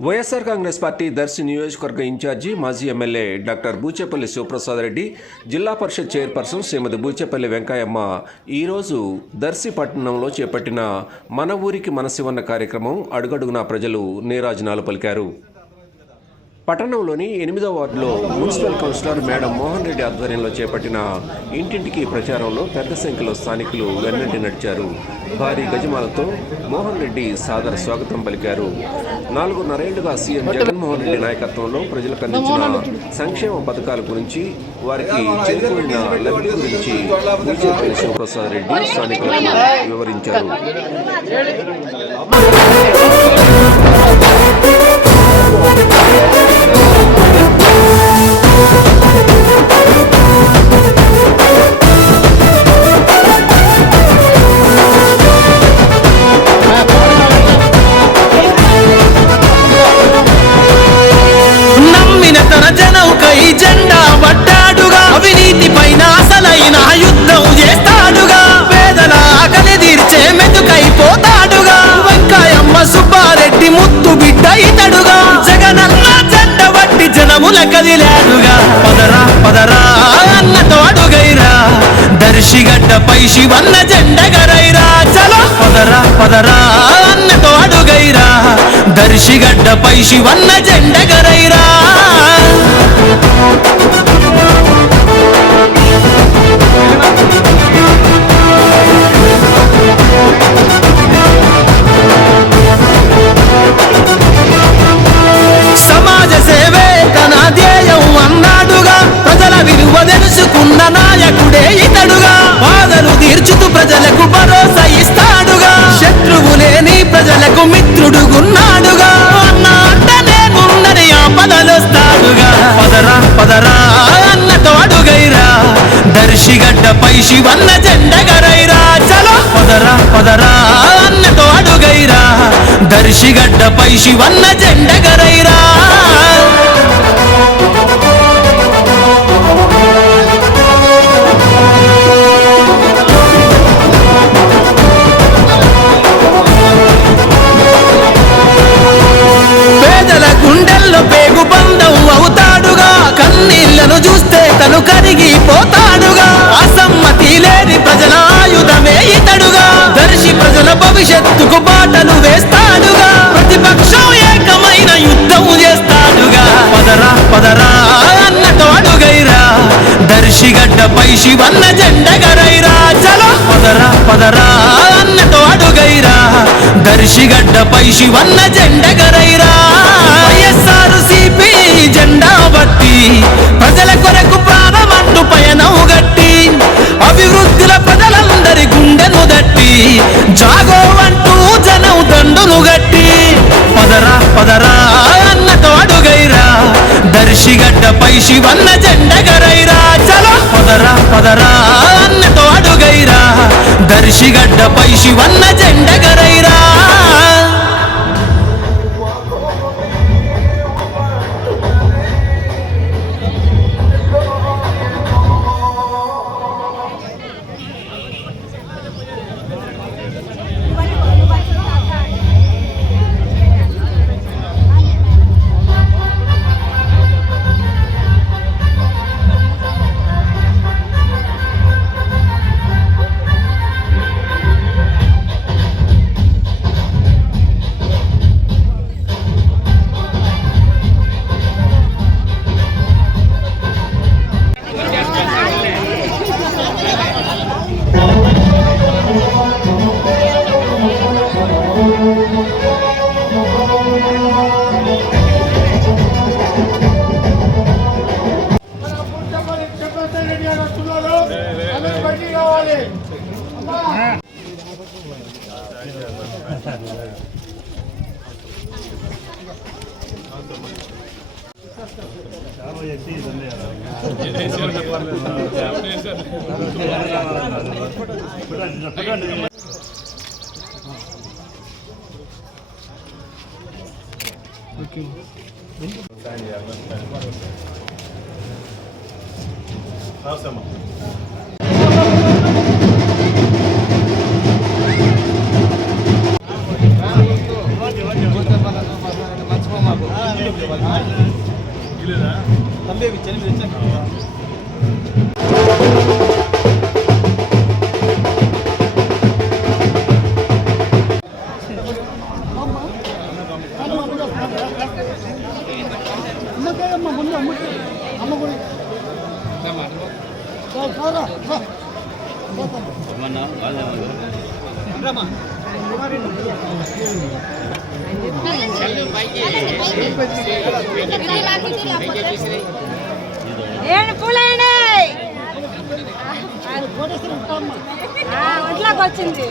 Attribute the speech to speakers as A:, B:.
A: YSR Congress party Darsi నియోజకవర్గ incharge మాజీ MLA doctor Buchepalli Sivaprasad Reddy Zilla Parishad chairperson Srimati Buchepalli Venkayamma ఈరోజు దర్శి పట్టణంలో చేపట్టిన మన ఊరికి మన శివన్న కార్యక్రమం అడుగడుగునా ప్రజలు నీరాజనాలు పలికారు. పట్టణంలోని ఎనిమిదో వార్డులో municipal councillor madam Mohan Reddy ఆధ్వర్యంలో చేపట్టిన ఇంటింటికి ప్రచారంలో పెద్ద సంఖ్యలో స్థానికులు వెన్నంటి నడిచారు. భారీ గజమాలతో మోహన్ రెడ్డి సాదర స్వాగతం పలికారు. నాలుగున్నరేళ్ళుగా సీఎం జగన్మోహన్ రెడ్డి నాయకత్వంలో ప్రజలకు అందించిన సంక్షేమ పథకాల గురించి వారికి చేకూరిన లబ్ధి గురించి బీజేపీ శివప్రసాద్ రెడ్డి స్థానికులకు వివరించారు.
B: బట్టి జనముల కదిలాడుగా పదరా పదరా అన్నతో అడుగైరా దర్శిగడ్డపై శివన్న జెండగరైరా. చలో. పదరా పదరా అన్నతో అడుగైరా దర్శిగడ్డపై శివన్న జెండగరైరా. నాయకుడే ఇతడుగా. బాధలు తీర్చుతూ ప్రజలకు భరోసా ఇస్తాడుగా. శత్రువు లేని ప్రజలకు మిత్రుడుగున్నాడుగా. అన్న అంట నేనున్నని ఆపదలొస్తాడుగా పదరా పదరా అన్నతో అడుగైరా దర్శిగడ్డపై శివన్న జెండగరైరా. చలో. పదరా పదరా అన్నతో అడుగైరా దర్శిగడ్డపై శివన్న జెండగరైరా. కరిగిపోతాడుగా అసమ్మతి లేని ప్రజల ఆయుధమే ఇతడుగా. దర్శి ప్రజల భవిష్యత్తుకు బాటలు వేస్తాడుగా. ప్రతిపక్షం ఏకమైన యుద్ధం చేస్తాడుగా. పదరా పదరా అన్నతో అడుగైరా దర్శిగడ్డపై శివన్న జెండగరైరా. చలో. పదరా పదరా అన్నతో అడుగైరా దర్శిగడ్డపై శివన్న జెండగరైరా. వైఎస్ఆర్ సిపి జెండా బట్టి ప్రజల కొరకు పయనం గట్టి అభివృద్ధిల ప్రజలందరి గుండెను దట్టి జాగో అంటూ జనం దండును గట్టి. పదరా పదరా అన్నతో అడుగైరా దర్శిగడ్డపై శివన్న జెండగరైరా చలో పదరా పదరా అన్నతో అడుగైరా దర్శిగడ్డపై శివన్న
C: జెండగరై ఓకే. రాసమ్మ தம்பி செல்வி வச்சு Rama.
D: ఏంటి పూలేండి ఒంట్లోకి వచ్చింది.